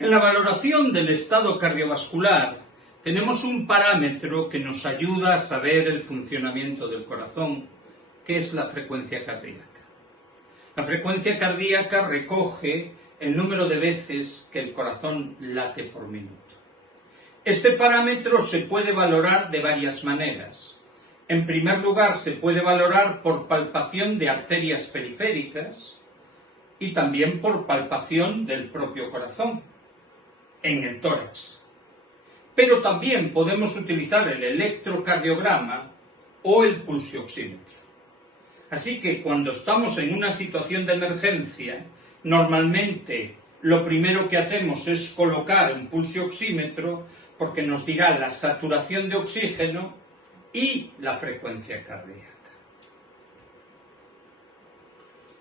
En la valoración del estado cardiovascular tenemos un parámetro que nos ayuda a saber el funcionamiento del corazón, que es la frecuencia cardíaca. La frecuencia cardíaca recoge el número de veces que el corazón late por minuto. Este parámetro se puede valorar de varias maneras. En primer lugar, se puede valorar por palpación de arterias periféricas y también por palpación del propio corazón, en el tórax. Pero también podemos utilizar el electrocardiograma o el pulsioxímetro. Así que cuando estamos en una situación de emergencia, normalmente lo primero que hacemos es colocar un pulsioxímetro porque nos dirá la saturación de oxígeno y la frecuencia cardíaca.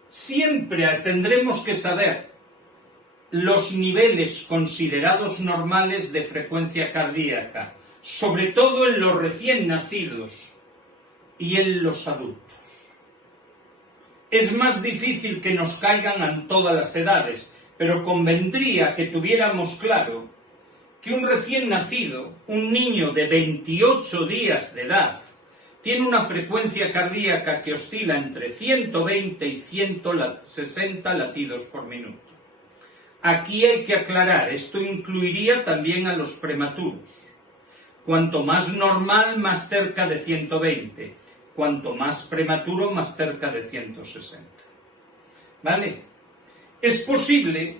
Siempre tendremos que saber los niveles considerados normales de frecuencia cardíaca, sobre todo en los recién nacidos y en los adultos. Es más difícil que nos caigan en todas las edades, pero convendría que tuviéramos claro que un recién nacido, un niño de 28 días de edad, tiene una frecuencia cardíaca que oscila entre 120 y 160 latidos por minuto. Aquí hay que aclarar, esto incluiría también a los prematuros. Cuanto más normal, más cerca de 120. Cuanto más prematuro, más cerca de 160. ¿Vale? Es posible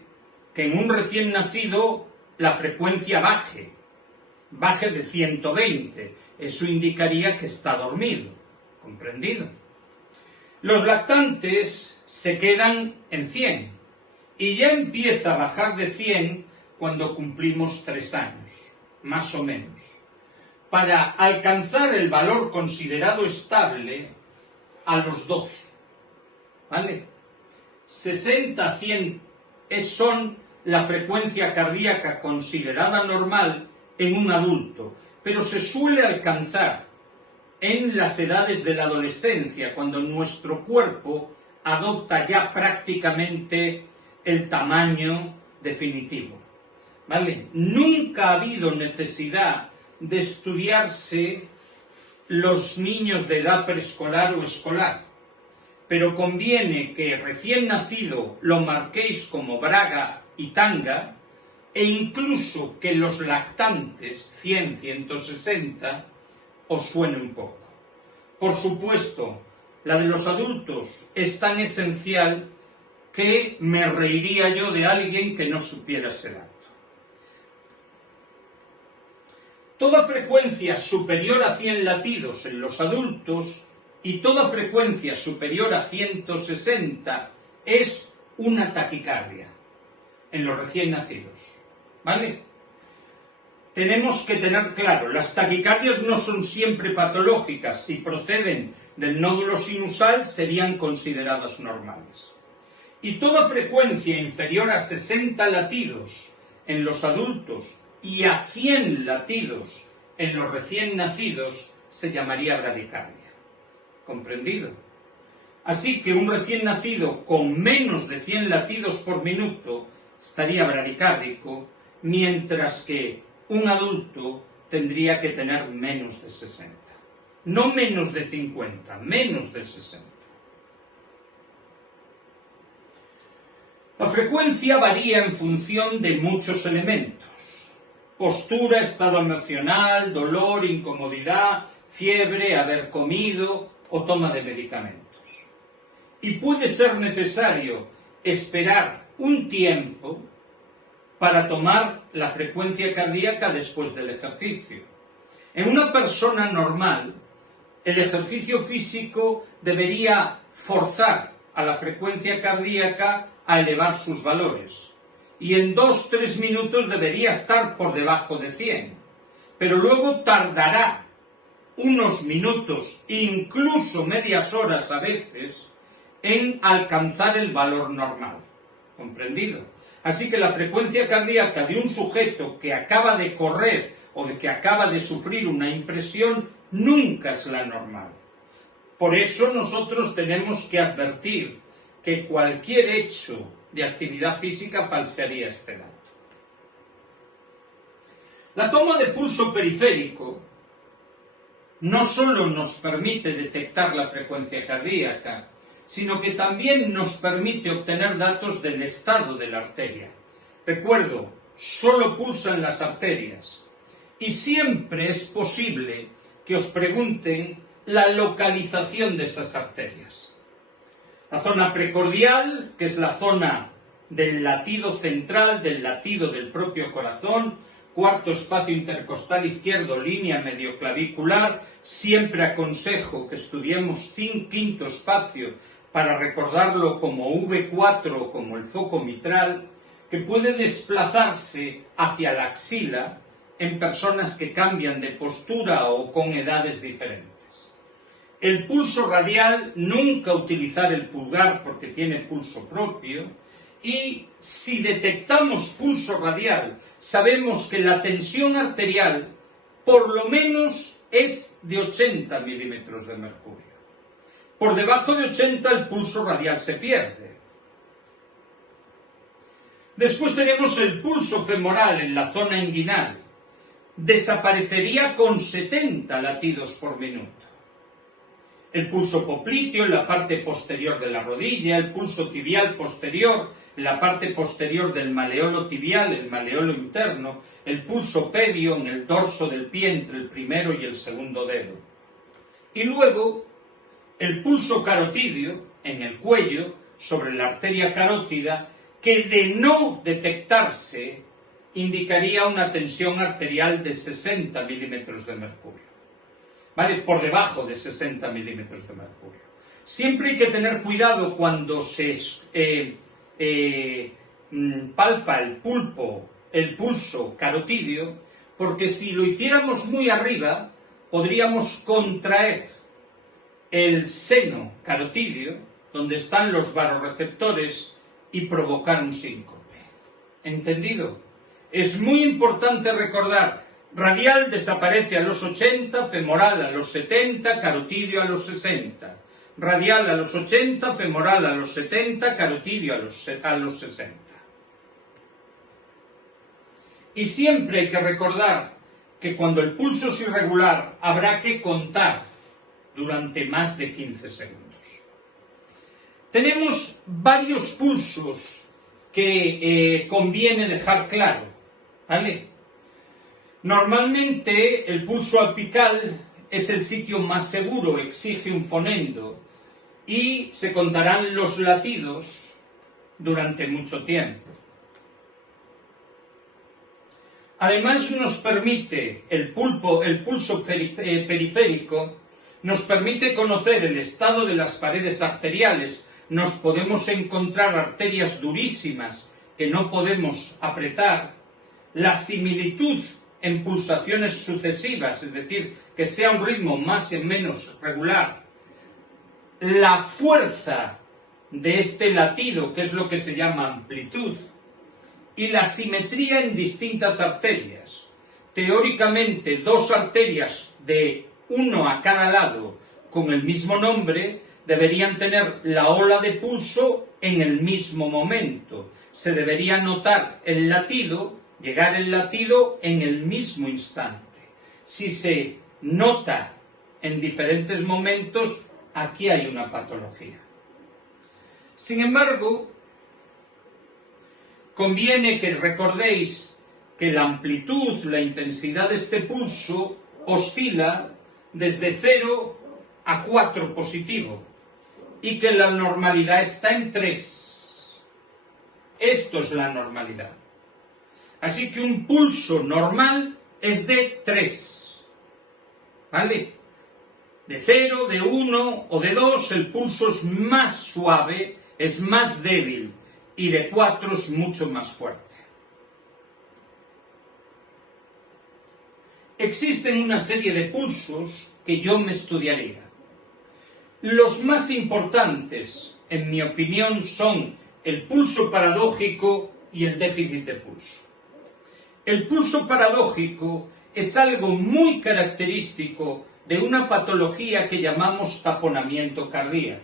que en un recién nacido la frecuencia baje de 120. Eso indicaría que está dormido. ¿Comprendido? Los lactantes se quedan en 100 y ya empieza a bajar de 100 cuando cumplimos 3 años, más o menos, para alcanzar el valor considerado estable a los 12. ¿Vale? 60 a 100 son la frecuencia cardíaca considerada normal en un adulto, pero se suele alcanzar en las edades de la adolescencia, cuando nuestro cuerpo adopta ya prácticamente el tamaño definitivo. ¿Vale? Nunca ha habido necesidad de estudiarse los niños de edad preescolar o escolar, pero conviene que recién nacido lo marquéis como braga y tanga, e incluso que los lactantes, 100, 160, os suene un poco. Por supuesto, la de los adultos es tan esencial que me reiría yo de alguien que no supiera ese dato. Toda frecuencia superior a 100 latidos en los adultos y toda frecuencia superior a 160 es una taquicardia en los recién nacidos. ¿Vale? Tenemos que tener claro, las taquicardias no son siempre patológicas. Si proceden del nódulo sinusal, serían consideradas normales. Y toda frecuencia inferior a 60 latidos en los adultos y a 100 latidos en los recién nacidos se llamaría bradicardia. ¿Comprendido? Así que un recién nacido con menos de 100 latidos por minuto estaría bradicárdico, mientras que un adulto tendría que tener menos de 60. No menos de 50, menos de 60. La frecuencia varía en función de muchos elementos: postura, estado emocional, dolor, incomodidad, fiebre, haber comido o toma de medicamentos. Y puede ser necesario esperar un tiempo para tomar la frecuencia cardíaca después del ejercicio. En una persona normal, el ejercicio físico debería forzar a la frecuencia cardíaca a elevar sus valores, y en 2-3 minutos debería estar por debajo de 100, pero luego tardará unos minutos, incluso medias horas a veces, en alcanzar el valor normal. ¿Comprendido? Así que la frecuencia cardíaca de un sujeto que acaba de correr o de que acaba de sufrir una impresión nunca es la normal. Por eso nosotros tenemos que advertir que cualquier hecho de actividad física falsearía este dato. La toma de pulso periférico no solo nos permite detectar la frecuencia cardíaca, sino que también nos permite obtener datos del estado de la arteria. Recuerdo, solo pulsan las arterias y siempre es posible que os pregunten la localización de esas arterias. La zona precordial, que es la zona del latido central, del latido del propio corazón, cuarto espacio intercostal izquierdo, línea medioclavicular. Siempre aconsejo que estudiemos quinto espacio para recordarlo como V4 o como el foco mitral, que puede desplazarse hacia la axila en personas que cambian de postura o con edades diferentes. El pulso radial, nunca utilizar el pulgar porque tiene pulso propio, y si detectamos pulso radial, sabemos que la tensión arterial por lo menos es de 80 milímetros de mercurio. Por debajo de 80 el pulso radial se pierde. Después tenemos el pulso femoral en la zona inguinal. Desaparecería con 70 latidos por minuto. El pulso popliteo en la parte posterior de la rodilla, el pulso tibial posterior en la parte posterior del maleolo tibial, el maleolo interno, el pulso pedio en el dorso del pie entre el primero y el segundo dedo. Y luego el pulso carotídeo en el cuello sobre la arteria carótida, que de no detectarse indicaría una tensión arterial de 60 milímetros de mercurio. ¿Vale? Por debajo de 60 milímetros de mercurio. Siempre hay que tener cuidado cuando se palpa el pulso carotídeo, porque si lo hiciéramos muy arriba, podríamos contraer el seno carotídeo, donde están los vasoreceptores, y provocar un síncope. ¿Entendido? Es muy importante recordar: radial desaparece a los 80, femoral a los 70, carotídeo a los 60. Radial a los 80, femoral a los 70, carotídeo a los 60. Y siempre hay que recordar que cuando el pulso es irregular habrá que contar durante más de 15 segundos. Tenemos varios pulsos que conviene dejar claro, ¿vale? Normalmente el pulso apical es el sitio más seguro, exige un fonendo y se contarán los latidos durante mucho tiempo. Además nos permite, el pulso periférico, nos permite conocer el estado de las paredes arteriales. Nos podemos encontrar arterias durísimas que no podemos apretar, la similitud en pulsaciones sucesivas, es decir, que sea un ritmo más o menos regular, la fuerza de este latido, que es lo que se llama amplitud, y la simetría en distintas arterias. Teóricamente, dos arterias de uno a cada lado con el mismo nombre deberían tener la ola de pulso en el mismo momento. Se debería notar el latido, llegar el latido en el mismo instante. Si se nota en diferentes momentos, aquí hay una patología. Sin embargo, conviene que recordéis que la amplitud, la intensidad de este pulso oscila desde 0 a 4 positivo y que la normalidad está en 3. Esto es la normalidad. Así que un pulso normal es de 3. ¿Vale? De 0, de 1 o de 2 el pulso es más suave, es más débil, y de 4 es mucho más fuerte. Existen una serie de pulsos que yo me estudiaría. Los más importantes, en mi opinión, son el pulso paradójico y el déficit de pulso. El pulso paradójico es algo muy característico de una patología que llamamos taponamiento cardíaco.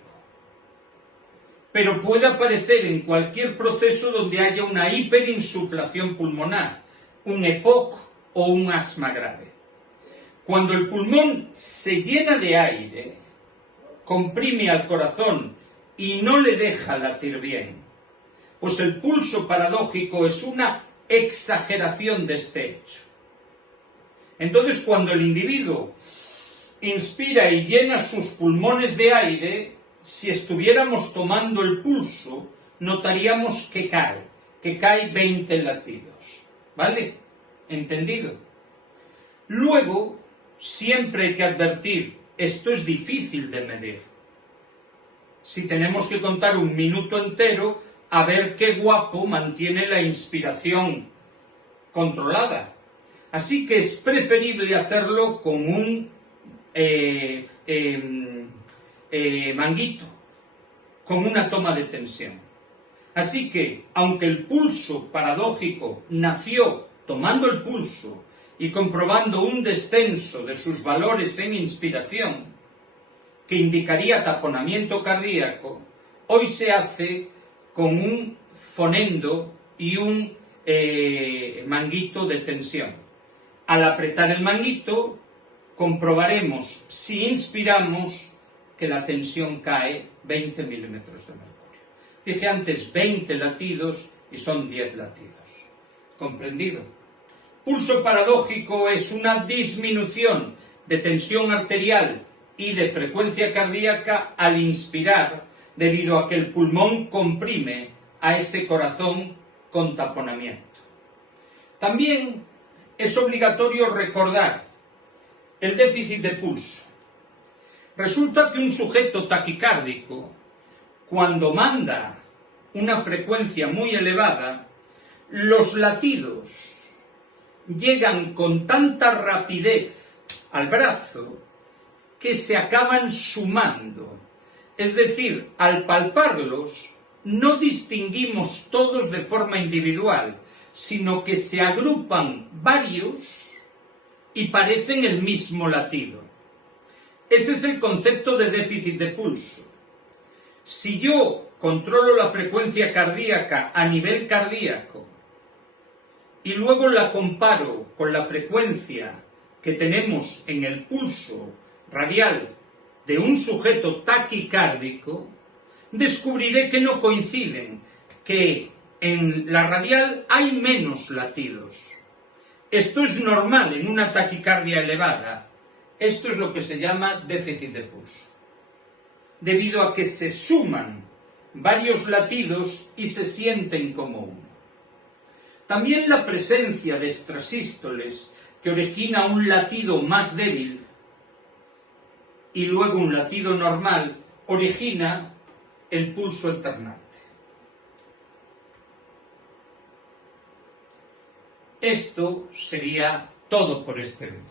Pero puede aparecer en cualquier proceso donde haya una hiperinsuflación pulmonar, un EPOC o un asma grave. Cuando el pulmón se llena de aire, comprime al corazón y no le deja latir bien, pues el pulso paradójico es una exageración de este hecho. Entonces, cuando el individuo inspira y llena sus pulmones de aire, si estuviéramos tomando el pulso, notaríamos que cae 20 latidos. ¿Vale? ¿Entendido? Luego, siempre hay que advertir, esto es difícil de medir. Si tenemos que contar un minuto entero, a ver qué guapo mantiene la inspiración controlada. Así que es preferible hacerlo con un manguito, con una toma de tensión. Así que, aunque el pulso paradójico nació tomando el pulso y comprobando un descenso de sus valores en inspiración, que indicaría taponamiento cardíaco, hoy se hace con un fonendo y un manguito de tensión. Al apretar el manguito, comprobaremos, si inspiramos, que la tensión cae 20 milímetros de mercurio. Dije antes 20 latidos y son 10 latidos. ¿Comprendido? Pulso paradójico es una disminución de tensión arterial y de frecuencia cardíaca al inspirar, debido a que el pulmón comprime a ese corazón con taponamiento. También es obligatorio recordar el déficit de pulso. Resulta que un sujeto taquicárdico, cuando manda una frecuencia muy elevada, los latidos llegan con tanta rapidez al brazo que se acaban sumando. Es decir, al palparlos, no distinguimos todos de forma individual, sino que se agrupan varios y parecen el mismo latido. Ese es el concepto de déficit de pulso. Si yo controlo la frecuencia cardíaca a nivel cardíaco y luego la comparo con la frecuencia que tenemos en el pulso radial de un sujeto taquicárdico, descubriré que no coinciden, que en la radial hay menos latidos. Esto es normal en una taquicardia elevada. Esto es lo que se llama déficit de pulso, debido a que se suman varios latidos y se sienten como uno. También la presencia de extrasístoles, que origina un latido más débil y luego un latido normal, origina el pulso alternante. Esto sería todo por este vídeo.